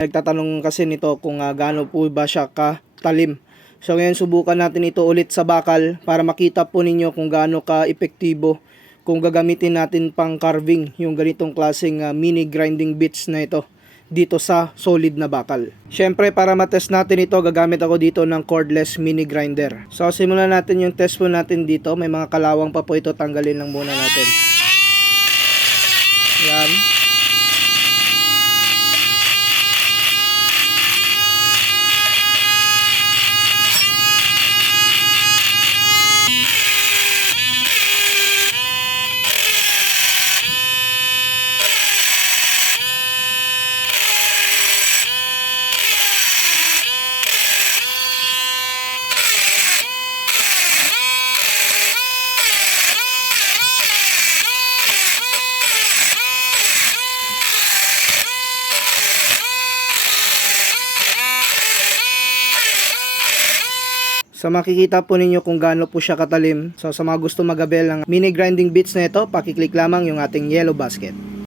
Nagtatanong kasi nito kung gaano po ba siya katalim. So ngayon subukan natin ito ulit sa bakal para makita po ninyo kung gaano ka-epektibo kung gagamitin natin pang carving yung ganitong klaseng mini grinding bits na ito dito sa solid na bakal. Syempre para matest natin ito, gagamit ako dito ng cordless mini grinder. So simulan natin yung test po natin dito. May mga kalawang pa po ito, tanggalin lang muna natin. Yan. So makikita po ninyo kung gaano po siya katalim. So sa mga gusto mag-avail ng mini grinding bits na ito, pakiclick lamang yung ating yellow basket.